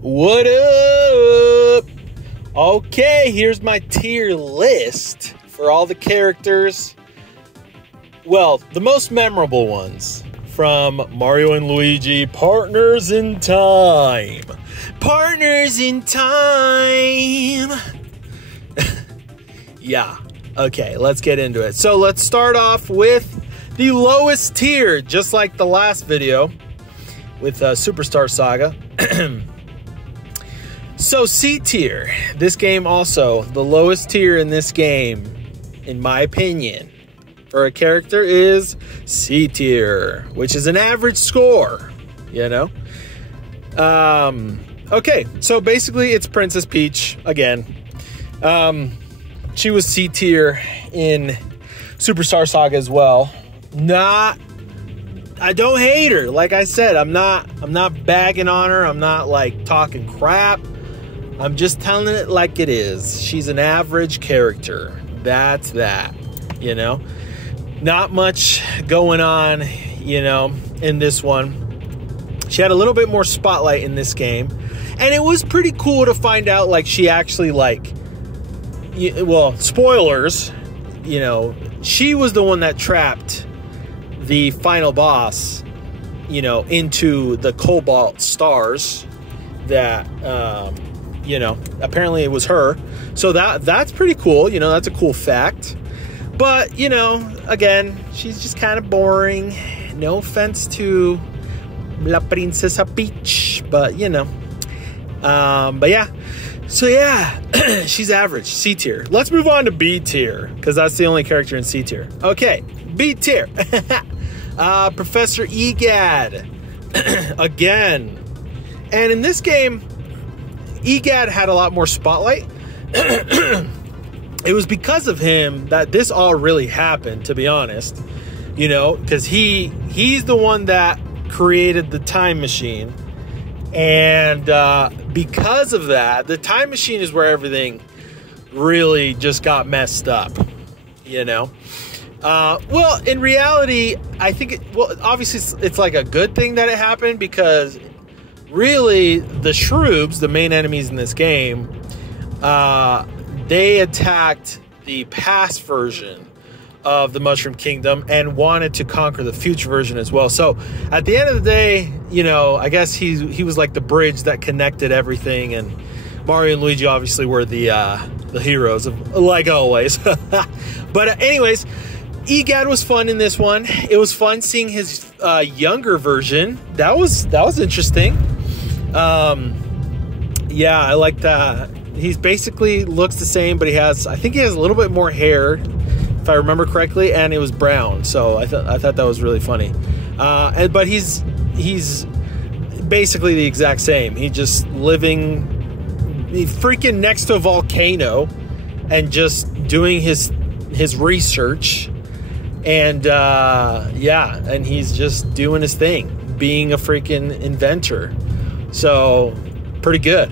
What up? Okay, here's my tier list for all the characters. Well, the most memorable ones from Mario and Luigi, Partners in Time. Partners in Time. Yeah, okay, let's get into it. So let's start off with the lowest tier, just like the last video with Superstar Saga. So C tier, this game also, the lowest tier in this game, in my opinion, for a character is C tier, which is an average score, you know? Okay, so basically it's Princess Peach again. She was C tier in Superstar Saga as well. I don't hate her. Like I said, I'm not bagging on her. I'm not like talking crap. I'm just telling it like it is. She's an average character. That's that, you know? Not much going on, you know, in this one. She had a little bit more spotlight in this game. And it was pretty cool to find out, like, she actually, like, well, spoilers, you know, she was the one that trapped the final boss, you know, into the cobalt stars that, you know, apparently it was her. So that's pretty cool. You know, that's a cool fact. But, you know, again, she's just kind of boring. No offense to La Princesa Peach, but, you know. But yeah. So yeah, she's average, C tier. Let's move on to B tier, because that's the only character in C tier. Okay, B tier. Professor Egad. Again. And in this game, Egad had a lot more spotlight. It was because of him that this all really happened, to be honest. You know, because he's the one that created the time machine. And because of that, the time machine is where everything really just got messed up, you know? Well, in reality, I think, obviously it's like a good thing that it happened, because really the Shroobs, the main enemies in this game, they attacked the past version of the Mushroom Kingdom and wanted to conquer the future version as well. So at the end of the day, you know, I guess he was like the bridge that connected everything, and Mario and Luigi obviously were the heroes, like always. But anyways, Egad was fun in this one. It was fun seeing his younger version. That was interesting. Yeah, I like that. He's basically looks the same, but I think he has a little bit more hair, if I remember correctly, and it was brown. So I thought that was really funny. But he's basically the exact same. He just freaking next to a volcano and just doing his research. And yeah, and he's just doing his thing, being a freaking inventor. So pretty good.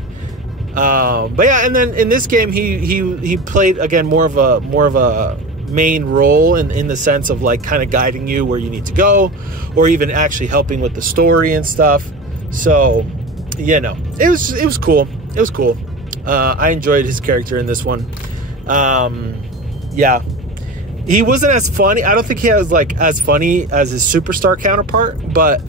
But yeah, and then in this game he played again more of a main role in the sense of like kind of guiding you where you need to go, or even actually helping with the story and stuff. So, you know, it was cool. It was cool. I enjoyed his character in this one. Yeah. He wasn't as funny. I don't think he was like as funny as his Superstar counterpart, but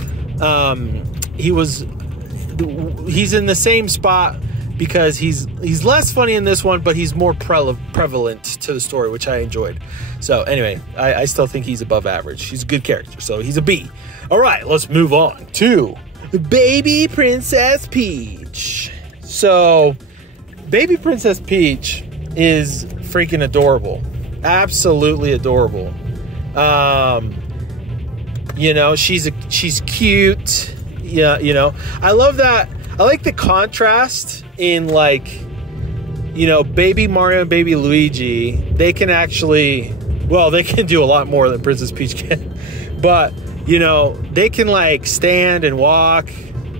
he's in the same spot, because he's less funny in this one, but he's more prevalent to the story, which I enjoyed. So anyway, I still think he's above average. He's a good character, so he's a B. All right, let's move on to Baby Princess Peach. So Baby Princess Peach is freaking adorable. Absolutely adorable. You know, she's cute. Yeah, you know, I love that. I like the contrast in, like, you know, Baby Mario and Baby Luigi. They can actually, well, they can do a lot more than Princess Peach can. But, you know, they can, like, stand and walk,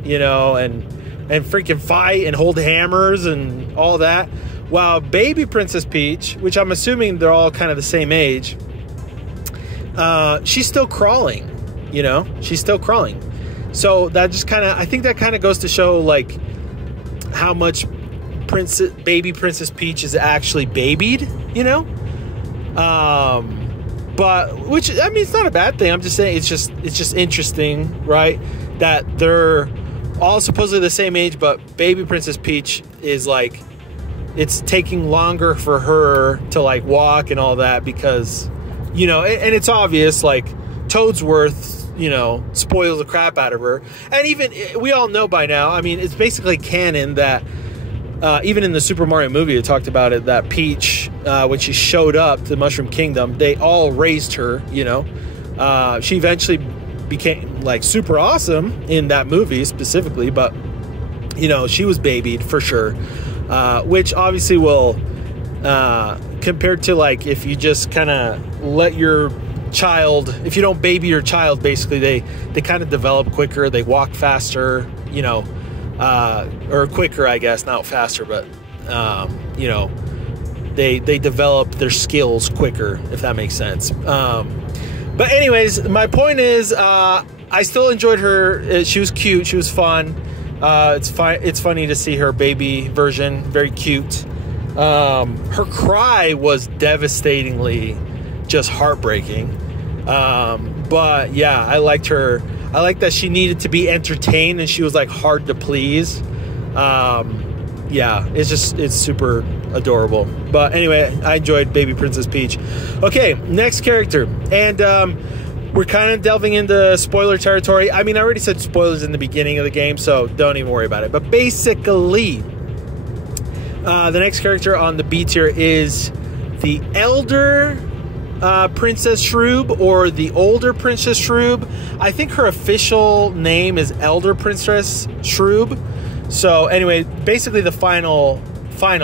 you know, and freaking fight and hold hammers and all that. While Baby Princess Peach, which I'm assuming they're all kind of the same age, she's still crawling, you know? She's still crawling. So that just kind of, I think that kind of goes to show, like, how much baby Princess Peach is actually babied, you know. But which, I mean, it's not a bad thing. I'm just saying it's just interesting, right? That they're all supposedly the same age, but baby Princess Peach is like, it's taking longer for her to like walk and all that because, you know, and it's obvious, like Toadsworth, you know, spoils the crap out of her. And even we all know by now, I mean, it's basically canon that even in the Super Mario movie, it talked about it, that Peach, when she showed up to the Mushroom Kingdom, they all raised her, you know. She eventually became like super awesome in that movie specifically, but, you know, she was babied for sure. Which obviously will, compared to like if you just kind of let your child, if you don't baby your child, basically they kind of develop quicker, they walk faster, you know, or quicker, I guess, not faster, but you know, they develop their skills quicker, if that makes sense. But anyways, my point is, I still enjoyed her. She was cute, she was fun. It's funny to see her baby version, very cute. Her cry was devastatingly just heartbreaking. But yeah, I liked her. I like that she needed to be entertained and she was like hard to please. Yeah, it's super adorable. But anyway, I enjoyed baby Princess Peach. Okay, next character. And we're kind of delving into spoiler territory. I mean, I already said spoilers in the beginning of the game, so don't even worry about it. But basically, the next character on the B tier is the elder Princess Shroob, or the older Princess Shroob. I think her official name is Elder Princess Shroob. So anyway, basically the final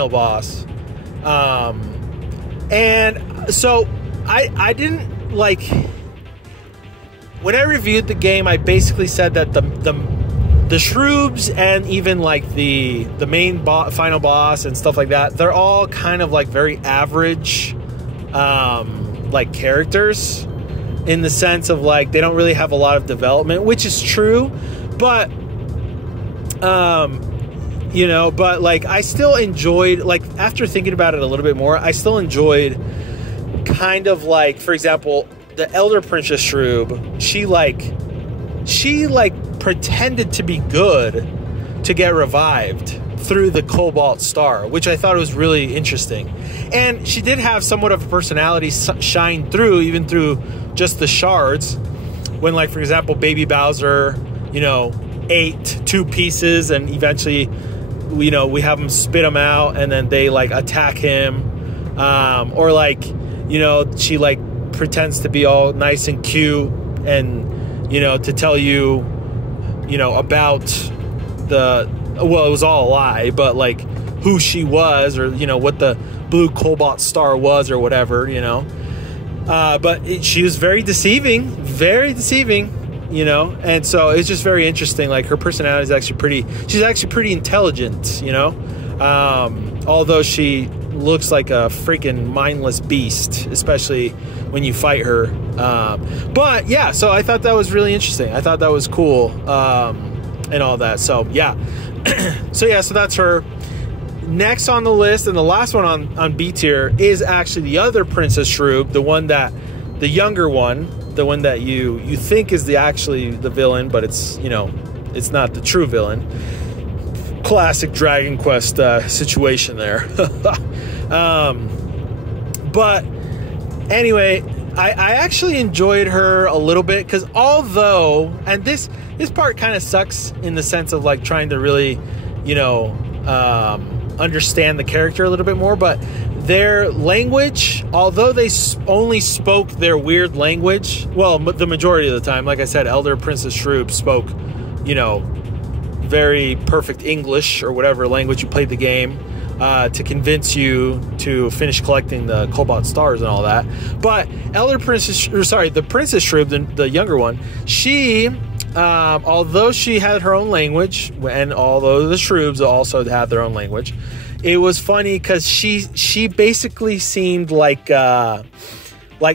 boss. And so I didn't like, when I reviewed the game, I basically said that the Shroobs and even like the main final boss and stuff like that, they're all kind of like very average like characters, in the sense of like they don't really have a lot of development, which is true, but you know, but like I still enjoyed, like after thinking about it a little bit more, I still enjoyed kind of like, for example, the elder Princess Shroob, she pretended to be good to get revived through the Cobalt Star, which I thought was really interesting. And she did have somewhat of a personality shine through, even through just the shards, when like, for example, Baby Bowser, you know, ate 2 pieces and eventually, you know, we have him spit them out and then they like attack him. Or like, you know, she like pretends to be all nice and cute and, you know, to tell you, you know, about the, well, it was all a lie, but like who she was, or, you know, what the blue Cobalt Star was or whatever, you know. But she was very deceiving, you know. And so it's just very interesting. Like her personality is actually she's actually pretty intelligent, you know. Although she looks like a freaking mindless beast, especially when you fight her. But yeah, so I thought that was really interesting. I thought that was cool, and all that. So yeah. So yeah, so that's her. Next on the list, and the last one on B tier, is actually the other Princess Shroob, the younger one, the one that you think is actually the villain, but it's, you know, it's not the true villain. Classic Dragon Quest situation there. But anyway, I actually enjoyed her a little bit, because although, and this part kind of sucks in the sense of like trying to really, you know, understand the character a little bit more, but their language, although they only spoke their weird language, well, the majority of the time, like I said, Elder Princess Shroob spoke, you know, very perfect English or whatever language you played the game, to convince you to finish collecting the Cobalt Stars and all that. But the Princess Shroob, the younger one, she, although she had her own language, and although the Shroobs also had their own language, it was funny because she basically seemed like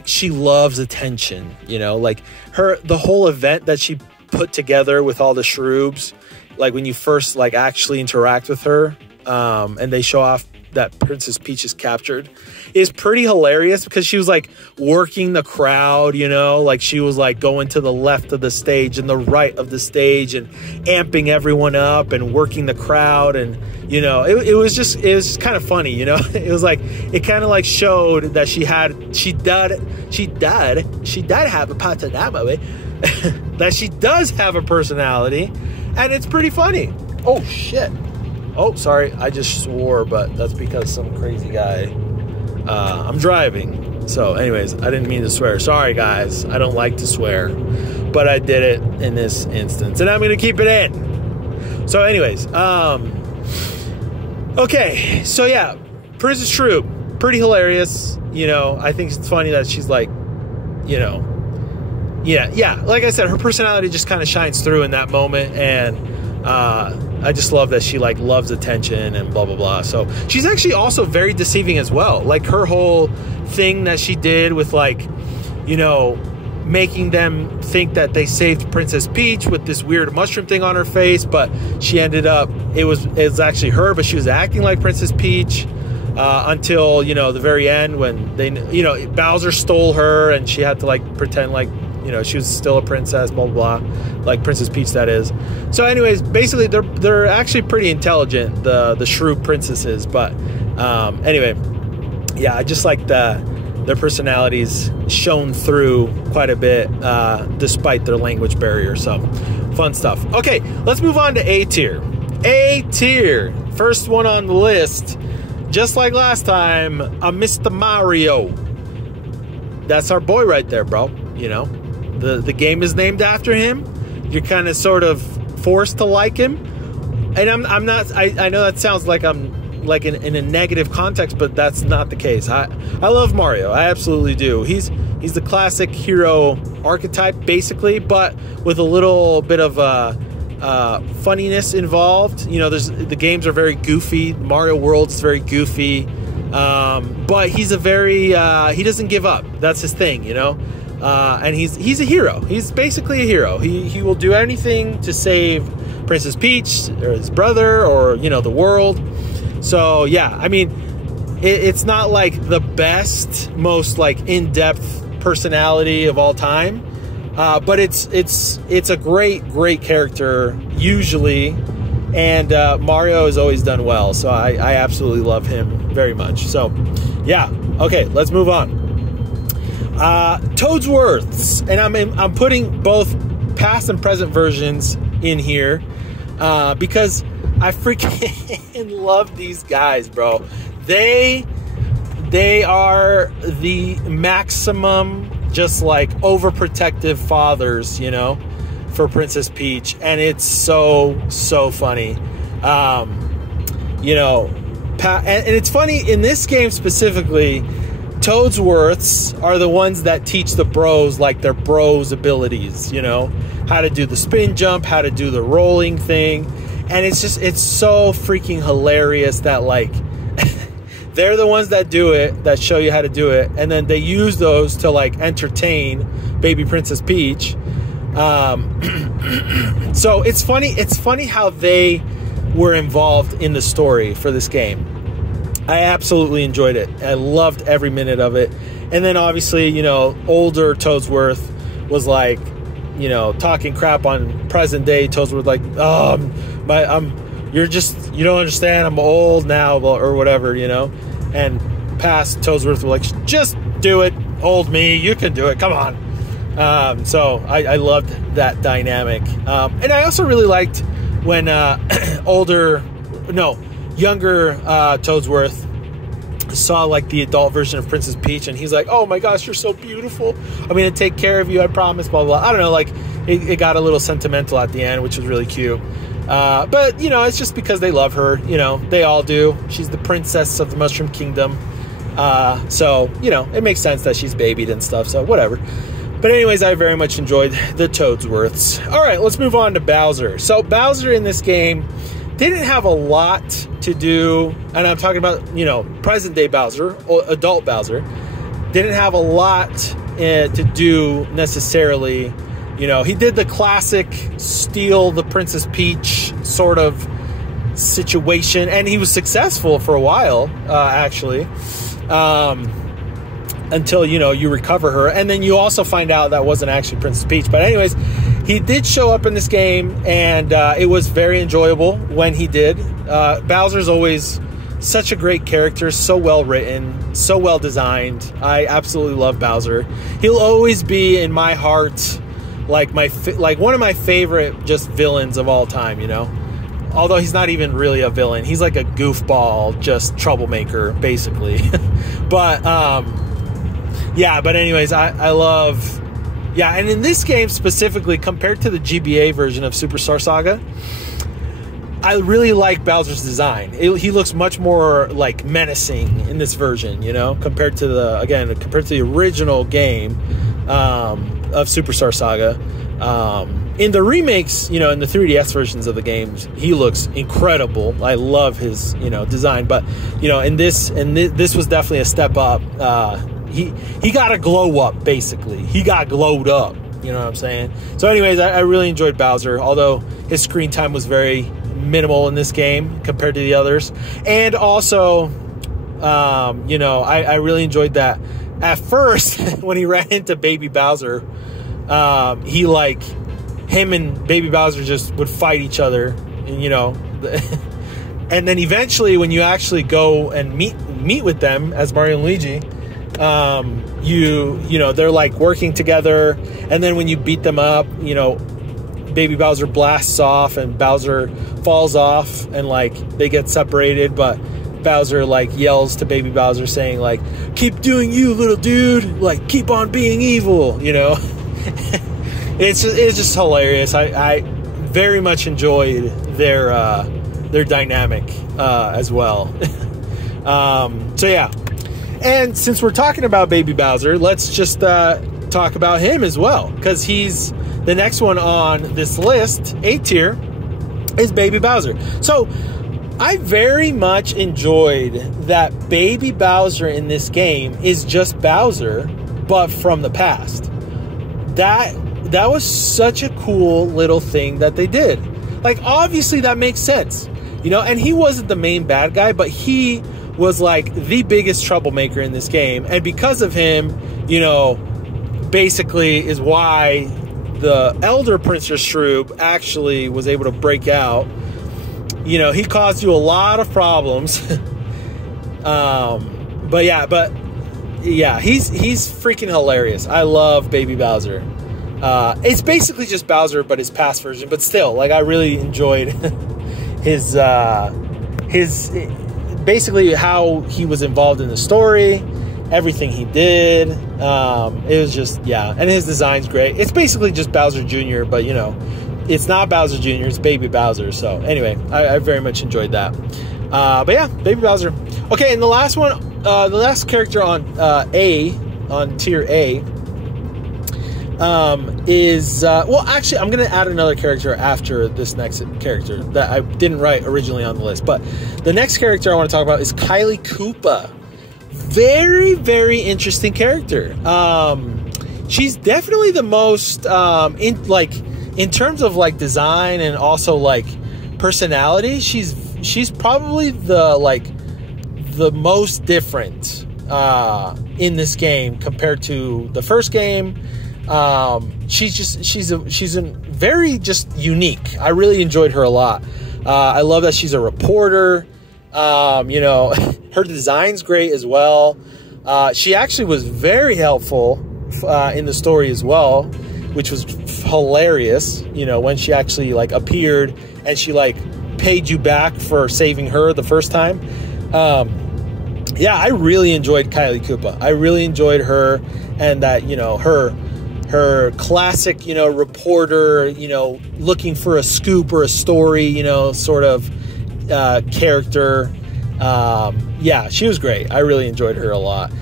she loves attention, you know, like the whole event that she put together with all the Shroobs. like when you first like actually interact with her, and they show off that Princess Peach is captured, is pretty hilarious because she was like working the crowd, you know, like she was like going to the left of the stage and the right of the stage and amping everyone up and working the crowd. And, you know, it was just kind of funny, you know. It was like, it kind of like showed that she did have a personality, that she does have a personality, and it's pretty funny. Oh shit. Oh, sorry, I just swore, but that's because some crazy guy, I'm driving. So anyways, I didn't mean to swear. Sorry, guys. I don't like to swear, but I did it in this instance, and I'm going to keep it in. So anyways, okay. So yeah, Princess Shrew, pretty hilarious. You know, I think it's funny that she's like, you know, yeah. Like I said, her personality just kind of shines through in that moment, and I just love that she like loves attention and blah blah blah. So she's actually also very deceiving as well. Like her whole thing that she did with like, you know, making them think that they saved Princess Peach with this weird mushroom thing on her face, but she ended up, it was actually her, but she was acting like Princess Peach until, you know, the very end when they, you know, Bowser stole her and she had to like pretend like, you know, she was still a princess, blah, blah, blah, like Princess Peach, that is. So anyways, basically, they're actually pretty intelligent, the Shrew princesses. But anyway, yeah, I just like their personalities shone through quite a bit, despite their language barrier. So fun stuff. Okay, let's move on to A tier. A tier, first one on the list, just like last time, a Mr. Mario. That's our boy right there, bro, you know. The game is named after him. You're kind of sort of forced to like him. And I'm not, I know that sounds like I'm like in a negative context, but that's not the case. I love Mario. I absolutely do. He's the classic hero archetype, basically, but with a little bit of funniness involved. You know, the games are very goofy. Mario World is very goofy. But he's a very, he doesn't give up. That's his thing, you know? And he's a hero. He's basically a hero. He will do anything to save Princess Peach or his brother or, you know, the world. So yeah, I mean, it's not like the best, most like in-depth personality of all time, but it's a great character usually, and Mario has always done well. So I absolutely love him very much. So yeah, okay, let's move on. Toadsworths, and I'm putting both past and present versions in here because I freaking love these guys, bro. They are the maximum, just like overprotective fathers, you know, for Princess Peach, and it's so funny. You know, and it's funny in this game specifically. Toadsworths are the ones that teach the bros like their bros abilities, you know, how to do the spin jump, how to do the rolling thing. And it's so freaking hilarious that like they're the ones that do it, that show you how to do it, and then they use those to like entertain baby Princess Peach. So it's funny how they were involved in the story for this game. I absolutely enjoyed it. I loved every minute of it. And then obviously, you know, older Toadsworth was like, you know, talking crap on present day Toadsworth, like, oh, you don't understand, I'm old now, or whatever, you know. And past Toadsworth were like, just do it, old me, you can do it, come on. So I loved that dynamic. And I also really liked when younger Toadsworth saw like the adult version of Princess Peach, and he's like, oh my gosh, you're so beautiful, I'm gonna take care of you, I promise, blah blah blah. I don't know, like it got a little sentimental at the end, which was really cute. But you know, it's just because they love her, you know, they all do. She's the princess of the Mushroom Kingdom, so you know, it makes sense that she's babied and stuff, so whatever. But anyways, I very much enjoyed the Toadsworths. All right, let's move on to Bowser. So Bowser in this game didn't have a lot to do, and I'm talking about, you know, present day Bowser, or adult Bowser, didn't have a lot to do necessarily, You know, he did the classic steal the Princess Peach sort of situation, and he was successful for a while, actually, until, you know, you recover her, and then you also find out that wasn't actually Princess Peach. But anyways, he did show up in this game, and it was very enjoyable when he did. Bowser's always such a great character, so well written, so well designed. I absolutely love Bowser. He'll always be in my heart like one of my favorite just villains of all time, you know. Although he's not even really a villain. He's like a goofball, just troublemaker, basically. But, yeah, but anyways, I love... Yeah, and in this game specifically, compared to the GBA version of Superstar Saga, I really like Bowser's design. He looks much more, like, menacing in this version, you know, compared to the original game of Superstar Saga. In the remakes, you know, in the 3DS versions of the games, he looks incredible. I love his, you know, design. But, you know, this was definitely a step up. He got a glow up, basically. He got glowed up. You know what I'm saying? So anyways, I really enjoyed Bowser, although his screen time was very minimal in this game compared to the others. And also, you know, I really enjoyed that. At first, when he ran into Baby Bowser, him and Baby Bowser just would fight each other, and, you know, and then eventually when you actually go and meet with them as Mario and Luigi, you know, they're like working together, and then when you beat them up, you know, Baby Bowser blasts off and Bowser falls off, and like they get separated, but Bowser like yells to Baby Bowser saying like, "Keep doing you, little dude, like keep on being evil," you know. It's just hilarious. I very much enjoyed their dynamic as well. So yeah. And since we're talking about Baby Bowser, let's just talk about him as well, because he's the next one on this list. A tier is Baby Bowser. So I very much enjoyed that Baby Bowser in this game is just Bowser, but from the past. That was such a cool little thing that they did. Like, obviously that makes sense, you know, and he wasn't the main bad guy, but he was like the biggest troublemaker in this game, and because of him, you know, basically is why the elder Princess Shroob actually was able to break out. You know, he caused you a lot of problems. But yeah, he's freaking hilarious. I love Baby Bowser. It's basically just Bowser, but his past version, but still, like, I really enjoyed his basically how he was involved in the story, everything he did. It was just, yeah, and his design's great. It's basically just Bowser Jr., but, you know, it's not Bowser Jr., it's Baby Bowser. So anyway, I very much enjoyed that. But yeah, Baby Bowser. Okay, and the last one, the last character on on tier A, is well, actually, I'm gonna add another character after this next character that I didn't write originally on the list. But the next character I want to talk about is Kylie Koopa. Very, very interesting character. She's definitely the most in terms of like design and also like personality. She's probably the most different in this game compared to the first game. She's very just unique. I really enjoyed her a lot. I love that she's a reporter. You know, her design's great as well. She actually was very helpful in the story as well, which was hilarious. You know, when she actually like appeared and she like paid you back for saving her the first time. Yeah, I really enjoyed Kylie Koopa. I really enjoyed her, and that, you know, her classic, you know, reporter, you know, looking for a scoop or a story, you know, sort of character. Yeah, she was great. I really enjoyed her a lot.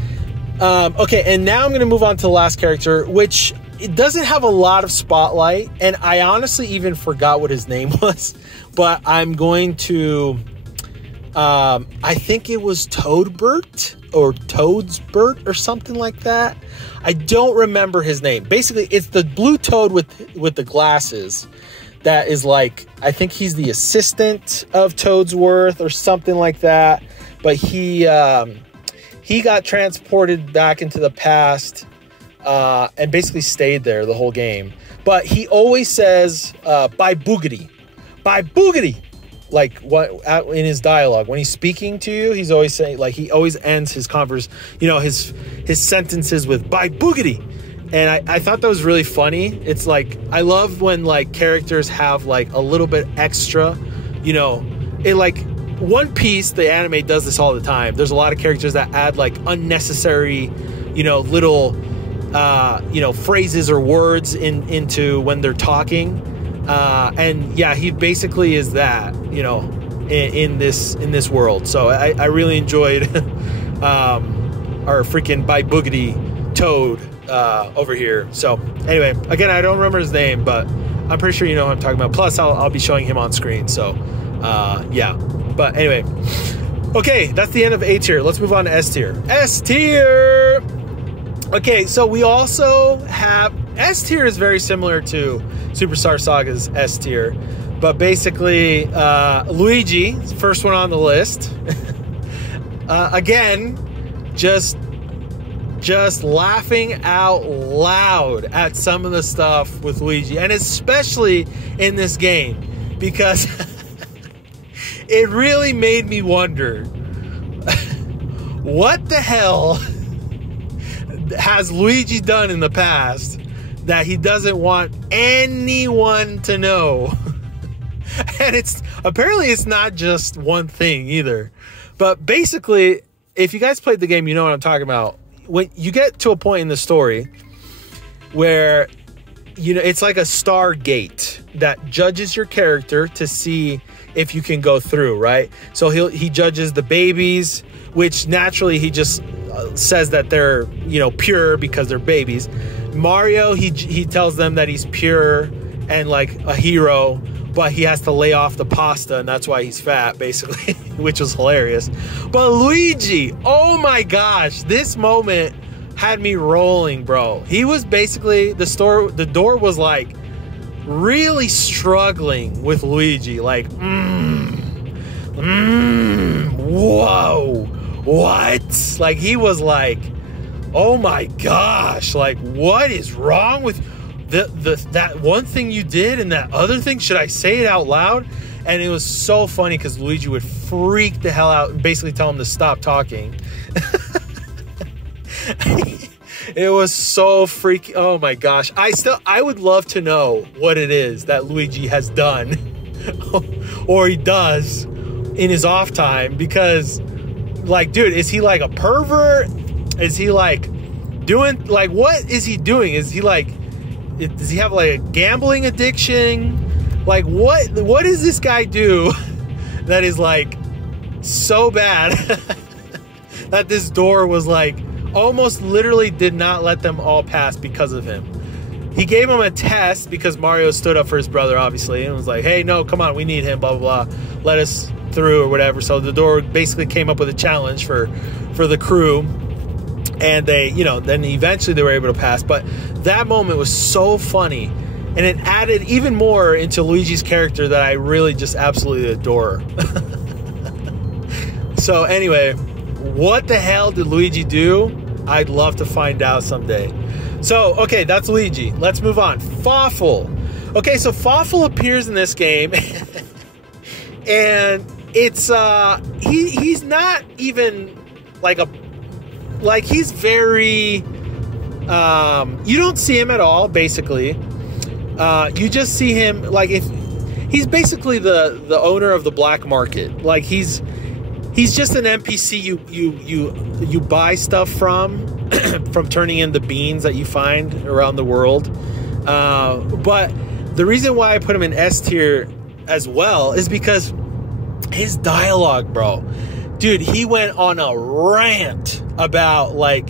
Okay, and now I'm going to move on to the last character, which it doesn't have a lot of spotlight, and I honestly even forgot what his name was, but I'm going to, I think it was Toadbert. or Toadsbert or something like that. I don't remember his name. Basically, it's the blue toad with the glasses that is like, I think he's the assistant of Toadsworth or something like that. But he got transported back into the past and basically stayed there the whole game. But he always says, "By boogity, by boogity." Like what in his dialogue when he's speaking to you, he's always saying, like, he always ends his his sentences with "by boogity," and I thought that was really funny. It's like, I love when like characters have like a little bit extra, it like One Piece, the anime does this all the time. There's a lot of characters that add like unnecessary, little phrases or words into when they're talking. And yeah, he basically is that, in this world. So I really enjoyed our freaking by boogity Toad over here. So anyway, again, I don't remember his name, but I'm pretty sure you know what I'm talking about. Plus, I'll be showing him on screen. So yeah. But anyway, okay, that's the end of A tier. Let's move on to S tier. S tier. Okay, so we also have S tier is very similar to Superstar Saga's S tier, but basically Luigi, first one on the list. Again, just laughing out loud at some of the stuff with Luigi, and especially in this game, because it really made me wonder what the hell has Luigi done in the past that he doesn't want anyone to know. And apparently it's not just one thing either. But basically, if you guys played the game, you know what I'm talking about. When you get to a point in the story where it's like a star gate that judges your character to see if you can go through, right? So he judges the babies, which naturally he just says that they're pure because they're babies. Mario, he tells them that he's pure and like a hero, but he has to lay off the pasta, and that's why he's fat, basically, which was hilarious. But Luigi, oh my gosh, this moment had me rolling, bro. He was basically, the door was like really struggling with Luigi, like whoa, what? Like, he was like, oh my gosh, like, what is wrong with that one thing you did and that other thing? Should I say it out loud? And it was so funny because Luigi would freak the hell out and basically tell him to stop talking. It was so freaky. Oh my gosh. I would love to know what it is that Luigi has done or he does in his off time, because like, dude, is he like a pervert? Is he like doing, like, what is he doing? Is he like, does he have like a gambling addiction? Like, what does this guy do that is like so bad that this door was like almost literally did not let them all pass because of him? He gave him a test because Mario stood up for his brother, obviously, and was like, hey, no, come on, we need him, blah, blah, blah. Let us through or whatever. So the door basically came up with a challenge for the crew. And they, then eventually they were able to pass. But that moment was so funny. And it added even more into Luigi's character that I really just absolutely adore. So anyway, what the hell did Luigi do? I'd love to find out someday. So, okay, that's Luigi. Let's move on. Fawful. Okay, so Fawful appears in this game. And it's, he's not even like he's very, you don't see him at all, basically. You just see him, like, if he's basically the owner of the black market. Like, he's just an NPC you buy stuff from turning in the beans that you find around the world. But the reason why I put him in S tier as well is because his dialogue, bro. Dude, he went on a rant about, like,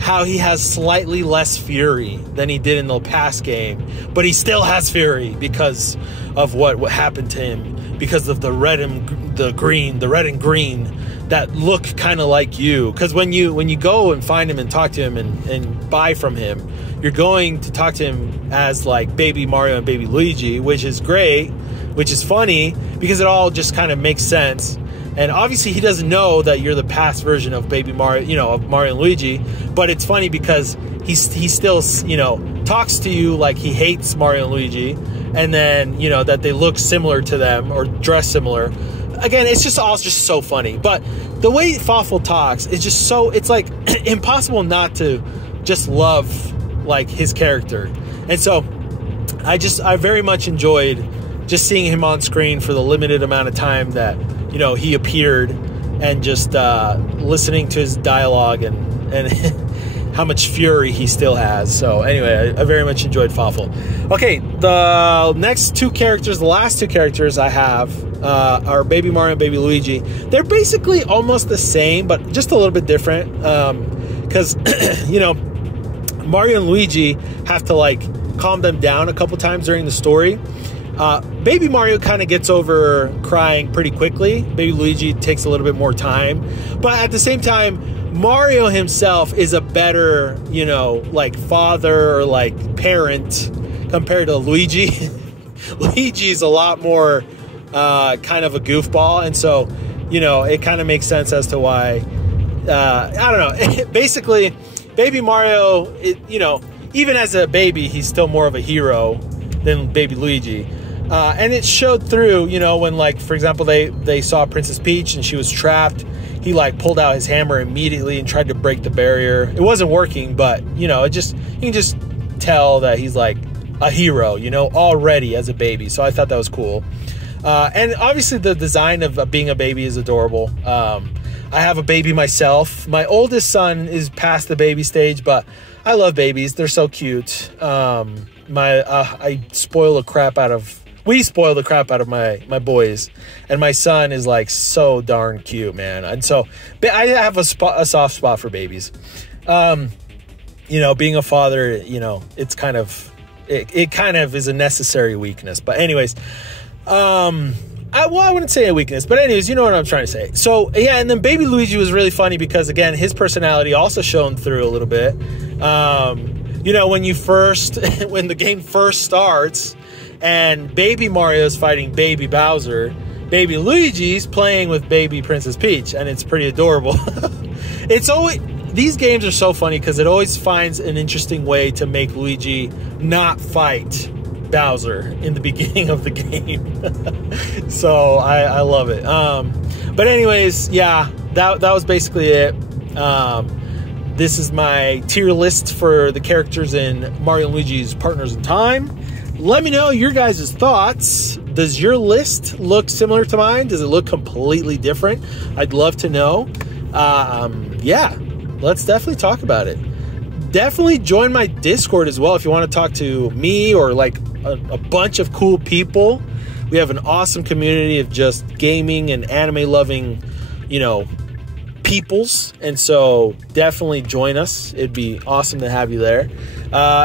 how he has slightly less fury than he did in the past game, but he still has fury because of what happened to him because of the red and the green, the red and green that look kind of like you. Because when you go and find him and talk to him and buy from him, you're going to talk to him as like Baby Mario and Baby Luigi, which is great, which is funny because it all just kind of makes sense. And obviously he doesn't know that you're the past version of Baby Mario, you know, of Mario and Luigi. But it's funny because he still, you know, talks to you like he hates Mario and Luigi, and then, you know, that they look similar to them or dress similar. Again, it's just all just so funny. But the way Fawful talks is just so, it's like impossible not to just love like his character. And so I very much enjoyed just seeing him on screen for the limited amount of time that, you know, he appeared, and just listening to his dialogue and how much fury he still has. So anyway, I very much enjoyed Fawful. Okay, the next two characters, the last two characters I have are Baby Mario and Baby Luigi. They're basically almost the same, but just a little bit different. Because, you know, Mario and Luigi have to like calm them down a couple times during the story. Baby Mario kind of gets over crying pretty quickly. Baby Luigi takes a little bit more time. But at the same time, Mario himself is a better, you know, like father or like parent compared to Luigi. Luigi's a lot more kind of a goofball. And so, you know, it kind of makes sense as to why, I don't know. Basically, Baby Mario, you know, even as a baby, he's still more of a hero than Baby Luigi. And it showed through, you know, when, like, for example, they saw Princess Peach and she was trapped. He, like, pulled out his hammer immediately and tried to break the barrier. It wasn't working, but, you know, you can just tell that he's, like, a hero, you know, already as a baby. So I thought that was cool. And obviously the design of being a baby is adorable. I have a baby myself. My oldest son is past the baby stage, but I love babies. They're so cute. We spoil the crap out of my boys, and my son is like so darn cute, man. And so I have a soft spot for babies. You know, being a father, you know, it's kind of, it kind of is a necessary weakness. But anyways, I wouldn't say a weakness, but anyways, you know what I'm trying to say. So yeah, and then Baby Luigi was really funny because, again, his personality also shone through a little bit. You know, when the game first starts and Baby Mario's fighting Baby Bowser, Baby Luigi's playing with Baby Princess Peach, and it's pretty adorable. These games are so funny because it always finds an interesting way to make Luigi not fight Bowser in the beginning of the game. So I love it. But anyways, yeah, that was basically it. This is my tier list for the characters in Mario and Luigi's Partners in Time. Let me know your guys' thoughts. Does your list look similar to mine? Does it look completely different? I'd love to know. Yeah, let's definitely talk about it. Definitely join my Discord as well if you want to talk to me or like a bunch of cool people. We have an awesome community of just gaming and anime loving, you know, peoples, and so definitely join us. It'd be awesome to have you there.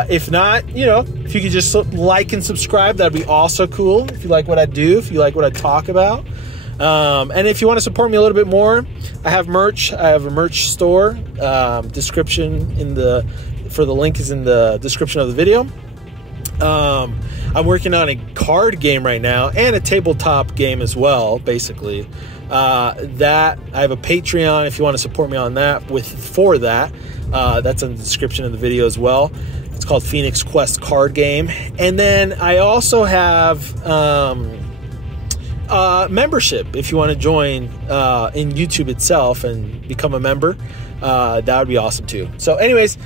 If not, you know, if you could just like and subscribe, that'd be also cool. If you like what I do, if you like what I talk about, and if you want to support me a little bit more, I have merch. I have a merch store. Description for the link is in the description of the video. I'm working on a card game right now and a tabletop game as well, basically. That I have a Patreon if you want to support me on that for that. That's in the description of the video as well. It's called Phoenix Quest Card Game. And then I also have membership if you want to join in YouTube itself and become a member. That would be awesome too. So anyways,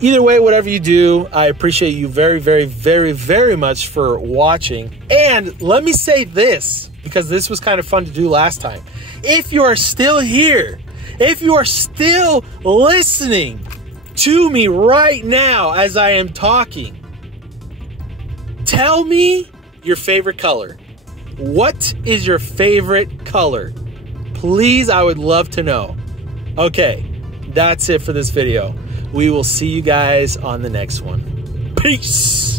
either way, whatever you do, I appreciate you very, very, very, very much for watching. And let me say this, because this was kind of fun to do last time. If you are still here, if you are still listening to me right now as I am talking, tell me your favorite color. What is your favorite color? Please, I would love to know. Okay, that's it for this video. We will see you guys on the next one. Peace.